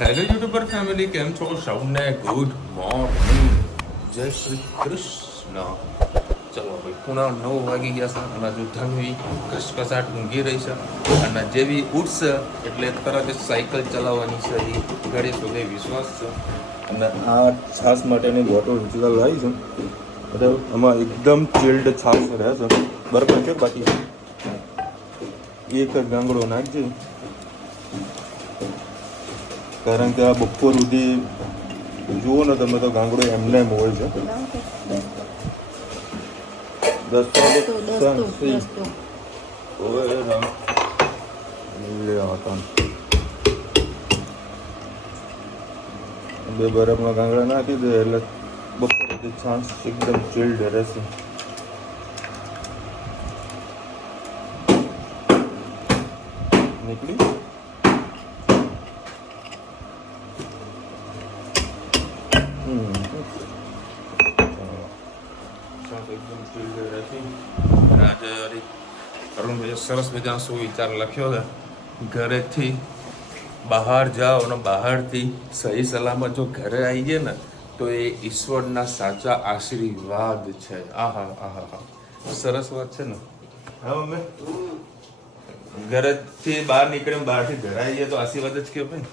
Hello YouTuber family, કેમ છો સૌને? ગુડ મોર્નિંગ, જય શ્રી કૃષ્ણ. ચલો ભાઈ, પૂણા 9 વાગી ગયા છે અને હજુ ધનવી કસકસાટ ઊંઘી રહી છે અને જેવી ઉઠશે એટલે તરત જ સાયકલ ચલાવવાની છે એ ઘડી સુધી વિશ્વાસ છે. અને આ છાસ માટેની બોટલ રુચિકલ લાવી છે, બરાબર. આમાં એકદમ ચિલ્ડ છાસ રહે છે, બરાબર છે. બાકી એક જ ગાંગડો નાખજે, કારણ કે આ બપોર સુધી જુઓ ને તમે તો ગાંગડો એમને એમ હોય છે. 10 બે બરફના ગાંગડા નાખી દે એટલે બપોર સુધી છાસ એકદમ ચિલ્ડ રહેશે. નીકળી એકદમ ચિલ્ડ રહેશે. આજે અરુણભાઈએ સરસ મજાનો શું વિચાર લખ્યો છે, ઘરેથી બહાર જાઓ અને બહારથી સહી સલામત જો ઘરે આવી જાય ને તો એ ઈશ્વરના સાચા આશીર્વાદ છે. આહા આહા હા, સરસ વાત છે ને. હા મમ્મી, ઘરેથી બહાર નીકળીને બહારથી ઘરે આવી જાય તો આશીર્વાદ જ કે ભાઈ.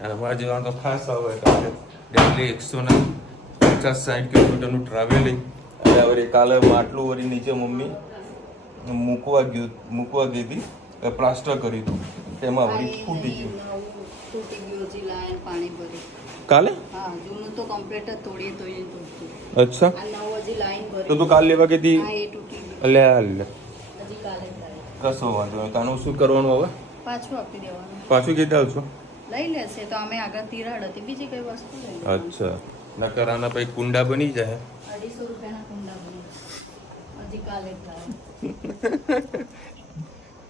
અને અમારા જેવા તો ખાસ આવે, કારણ કે ડેલી 150-60 કિલોમીટરનું ટ્રાવેલિંગ. અને હવે કાલે માટલું વળી નીચે મમ્મી મૂકવા ગઈ હતી, પ્લાસ્ટર કર્યું હતું, તેમાં વળી ફૂટી ગયું. કાલે અચ્છા, તો તું કાલે લેવા કીધી. કશો વાંધો નહીં. તાનું શું કરવાનું હવે? પાછું આપી દેવાનું. પાછું કીધા છો? લઈ લેશે તો અમે આગળ તિરાડ હતી, બીજી કઈ વસ્તુ લઈ લેવાનું. અચ્છા, નકર આના પછી કુંડા બની જાય. 250 રૂપિયાના કુંડા બને. હજી કાલે જ લાવ્યા.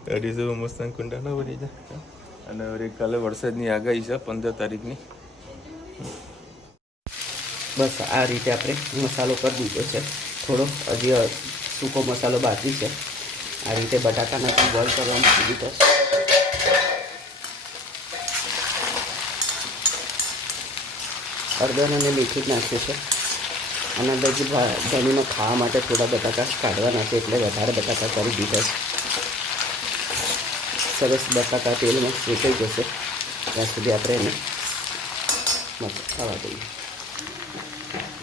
250 મસ્ત કુંડા ના બની જાય. અને હવે કાલે વરસાદની આગાહી છે 15 તારીખની. બસ આ રીતે આપણે મસાલો કરી દીધો છે. થોડો હજી સૂકો મસાલો બાકી છે. આ રીતે બટાકાના બોઇલ કરવા મૂકી દીધો છે. હળદર અને મીઠું જ નાખ્યું છે. અને અંદર જે ધણીમાં ખાવા માટે થોડા બટાકા કાઢવાના છે, એટલે વધારે બટાકા કરી દીધા છે. સરસ બટાકા તેલમાં શેકાઈ જશે ત્યાં સુધી આપણે એને ખાવા દઈએ.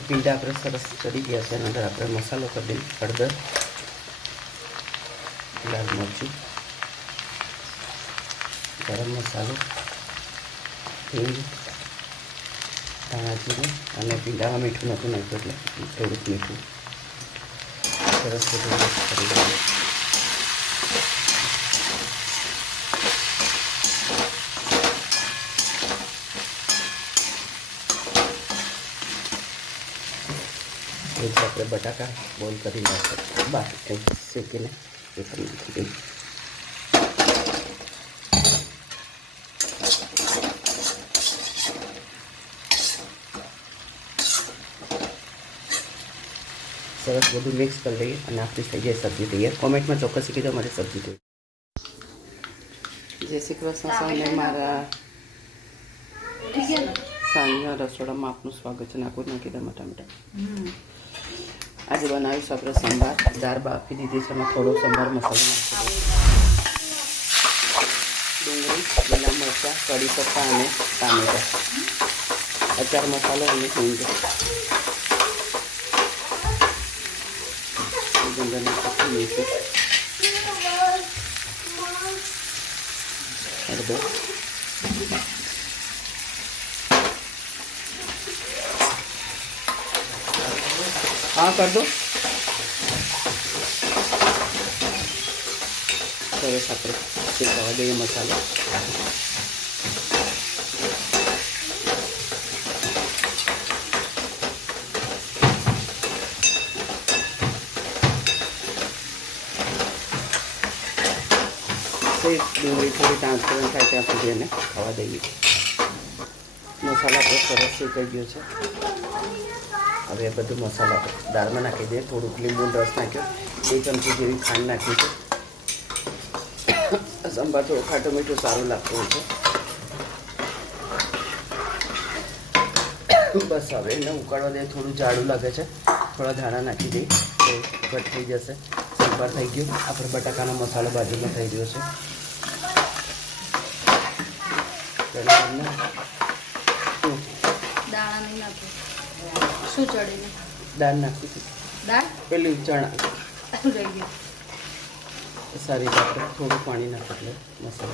ભીંડા આપણે સરસ ચડી ગયા છે. અંદર આપણે મસાલો કરી દઈએ. હળદર, લાલ મરચું, ગરમ મસાલો, હિંગ, ધાણા જીરું અને ભીંડામાં મીઠું નહોતું નાખ્યું એટલે થોડુંક મીઠું સરસ બધું મિક્સ કરી દઈએ. એ જ આપણે બટાકા બોઇલ કરી નાખીએ, બહાર શેકીને એ કરી નાખી દઈએ. સરસ બધું મિક્સ કરી લઈએ અને આપણી થઈ જાય સબ્જી તૈયાર. કોમેન્ટમાં ચોક્કસ કીધો મારી સબ્જી તૈયાર. જય શ્રી કૃષ્ણ સૌને. મારા સાંજના રસોડામાં આપનું સ્વાગત છે. નાખું નાખી દે ટમેટા. આજે બનાવીશું આપણે સંભાર. દાળ બાફી દીધી છે, એમાં થોડો સંભાર મસાલો નાખી દઈએ. ડુંગળી, લીલા મરચાં, કઢી પત્તા અને ટામેટાં, અચાર મસાલો અને હિંગ. હળદર, हाँ कर दो. સરસ આપણે શેકાવા દઈએ મસાલો. ડુંગળી થોડી ટ્રાન્સપરન્ટ થાય ત્યાં સુધી એને ખાવા દઈએ. મસાલા તો સરસ શેકાઈ ગયો છે. હવે બધું મસાલા દાળમાં નાખી દઈએ. થોડુંક લીંબુનો રસ નાખ્યો, 2 ચમચી જેવી ખાંડ નાખી છે. સંભાર થોડું ખાટું મીઠું સારું લાગતું હોય છે. બસ હવે એને ઉકાળવા દે. થોડું જાડું લાગે છે, થોડા ધાણા નાખી દઈએ તો ઘટ થઈ જશે. સંભાર થઈ ગયો. આપણે બટાકાનો મસાલો બાજુમાં થઈ ગયો છે. દાણા નહીં નાખો. શું ચડીને દાળ નાખી હતી, દાળ પેલી ચણા રહી ગયું. સારી રીતે આપણે થોડું પાણી નાખે એટલે મસાલો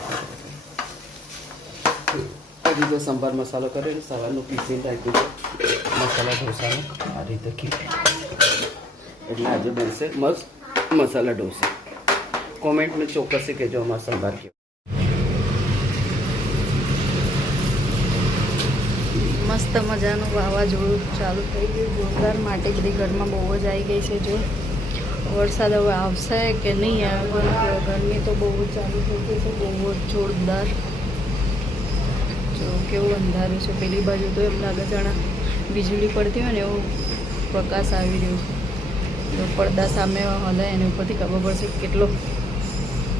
હજી તો સંભાર મસાલો કર્યો સવારનું પીસીને રાખ્યું છે મસાલા ઢોસાનો આ રીતે એટલે આજે બનશે મસ્ત મસાલા ઢોસા. કોમેન્ટમાં ચોક્કસથી કહેજો અમારા સંભાર કેવો. મસ્ત મજાનું વાવાઝોડું ચાલુ થઈ ગયું જોરદાર. માટે બધી ઘરમાં બહુ જ આવી ગઈ છે. જો વરસાદ હવે આવશે કે નહીં આવે, ગરમી તો બહુ જ ચાલુ થઈ ગઈ છે, બહુ જ જોરદાર. જો કેવું અંધારું છે. પેલી બાજુ તો એમ લાગે જાણે વીજળી પડતી હોય ને એવું પ્રકાશ આવી રહ્યો. જો પડદા સામે હલે એની ઉપરથી ખબર પડશે કેટલો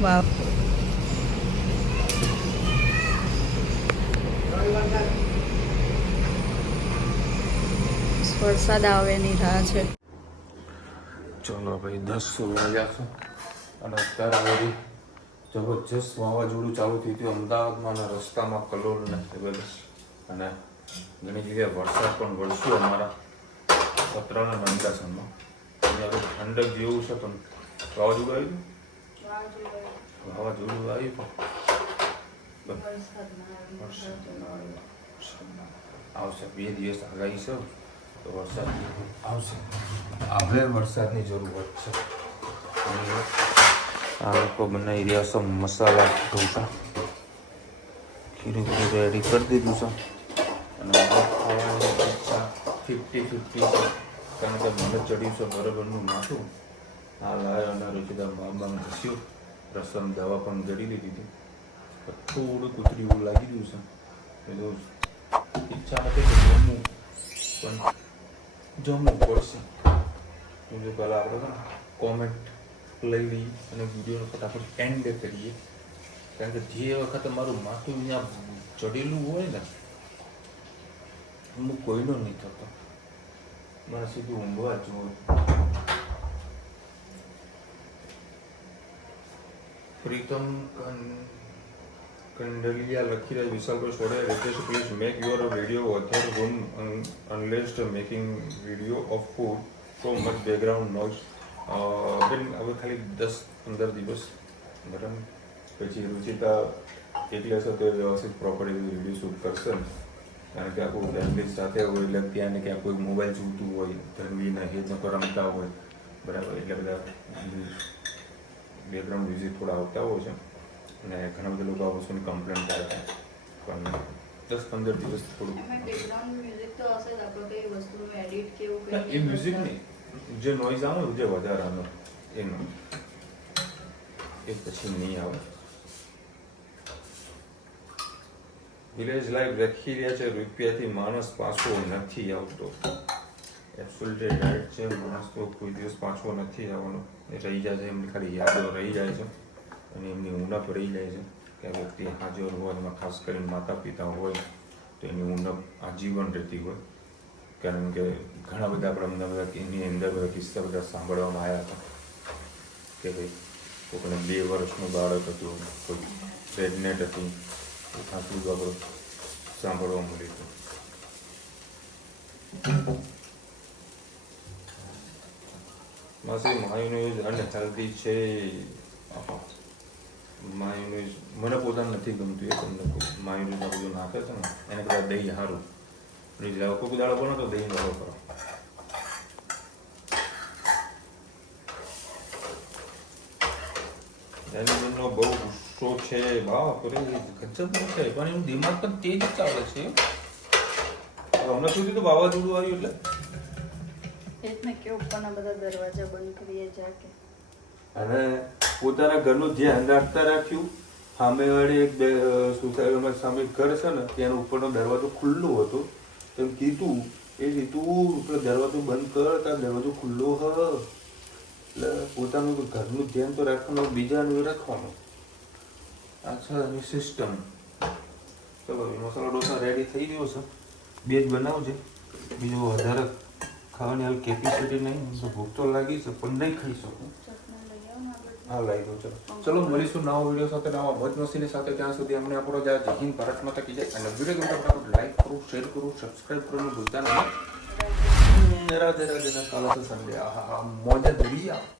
વાવ. વરસાદ આવે એની રાહ છે. ચલો ભાઈ 10 વાગ્યા છે અને અત્યારે વળી જબરજસ્ત વાવાઝોડું ચાલુ થયું હતું અમદાવાદમાં અને રસ્તામાં કલોલ ને બધે, અને ઘણી જગ્યાએ વરસાદ પણ વરસ્યો અમારા સત્રાના નંદાસનમાં. અહીંયા તો ઠંડક જેવું છે પણ વાવાઝોડું આવ્યું આવશે. 2 દિવસ આગાહી છે તો વરસાદ આવશે. હવે વરસાદની જરૂરત છે. આ લોકો બનાવી રહ્યા છે મસાલા ઢોસા. ખીરું રેડી કરી દીધું છે અને ખાવાની ઈચ્છા 50-50 છે, કારણ કે મને ચડ્યું છે બરાબરનું માથું. આ લાય અને રોજિદા બાબાને ઘસ્યું, રસમ દવા પણ જડી લીધી હતી, થોડું કૂતરી એવું લાગી ગયું છે. એટલે ઈચ્છા નથી કે જમવું, પણ જમવું પડશે. જો પહેલાં આપણે કોમેન્ટ લઈ લઈએ અને વિડીયોનો ફટાફટ એન્ડ કરીએ, કારણ કે જે વખતે મારું માથું અહીંયા ચડેલું હોય ને હું કોઈનો નહીં થતો, મને સીધું ઊંઘવા જ હોય. પ્રીતમ કંડલિયા લખી રહ્યા વિશાલભાઈ સોડે request please make your video other room unless making video of food so much background noise. બેન હવે ખાલી 10-15 દિવસ બરાબર, પછી રુચિતા એટલે હશે તો વ્યવસ્થિત પ્રોપરલી વિડીયો શૂટ કરશે ને, કારણ કે આખું ફેમિલી સાથે હોય એટલે ત્યાં ને ક્યાં કોઈ મોબાઈલ જોતું હોય, ધર્મીને હેત રમતા હોય બરાબર, એટલે બધા બેકગ્રાઉન્ડ મ્યુઝિક થોડા આવતા હોય છે અને ઘણા બધા લોકો આ વસ્તુની કમ્પ્લેન કરે છે. પણ 10-15 દિવસ થોડું એ મ્યુઝિક નહીં, જે નોઈઝ આવે ને જે વધારાનો એનો એ પછી નહીં આવે. વિલેજ લાઈફ લખી રહ્યા છે રૂપિયાથી માણસ પાછો નથી આવતો. એબ્સોલ્યુટલી રાઈટ છે. માણસ તો કોઈ દિવસ પાછો નથી આવવાનો, એ રહી જાય છે, એમની ખાલી યાદો રહી જાય છે અને એમની ઉણપ રહી જાય છે કે આ વ્યક્તિ હાજર હોય, એમાં ખાસ કરીને માતા પિતા હોય તો એની ઉણપ આજીવન રહેતી હોય. કારણ કે ઘણા બધા આપણે બધા એની અંદર બધા કિસ્સા બધા સાંભળવામાં આવ્યા હતા કે ભાઈ કોઈને 2 વર્ષનું બાળક હતું, કોઈ પ્રેગ્નેન્ટ હતી, ખાસું આપણે સાંભળવા મળ્યું હતું. માસી માયોનીઝ અનહેલ્ધી છે. માયોનીઝ મને પોતાને નથી ગમતું, એ તમને માયોનીઝ આ બધું નાખે છે ને એને કદાચ દહીં સારું. કોઈ દાડો બનો તો દહીં વાળો કરો. એનો બહુ ગુસ્સો છે બાપ રે, ગજબ છે, પણ એનું દિમાગ પણ તેજ ચાલે છે. હમણાં સુધી તો વાવાઝોડું આવ્યું એટલે કે ઉપરના બધા દરવાજા બંધ કરીએ જાકે અને પોતાના ઘરનું ધ્યાન રાખતા રાખ્યું. સામેવાળી એક સોસાયટીમાં સામે ઘર છે ને તેનો ઉપરનો દરવાજો ખુલ્લો હતો, તેમ કીધું એ કીધું દરવાજો બંધ કર, તાર દરવાજો ખુલ્લો હ. એટલે પોતાનું ઘરનું ધ્યાન તો રાખવાનું, બીજાનું રાખવાનું. આ છે એની સિસ્ટમ. ચલો મસાલા ઢોસા રેડી થઈ ગયો છે. 2 જ બનાવજે બીજું વધારે ખાવાની હાલ કેપેસિટી નહીં, તો ભૂખ તો લાગી છે પણ નહીં ખાઈ શકું. હા લાગ્યો. ચલો મળીશું નવા વિડીયો સાથે, નવા મોજ મસ્તીની સાથે. ત્યાં સુધી અમને આપણો જય હિન્દ, ભારત માતા કી જય. અને વિડીયો ગમે તો ફટાફટ લાઈક કરો, શેર કરો, સબસ્ક્રાઈબ કરવાનું ભૂલતા નહીં. રાધે રાધે. કાલે તો સન્ડે. આહા મોજ દરિયા.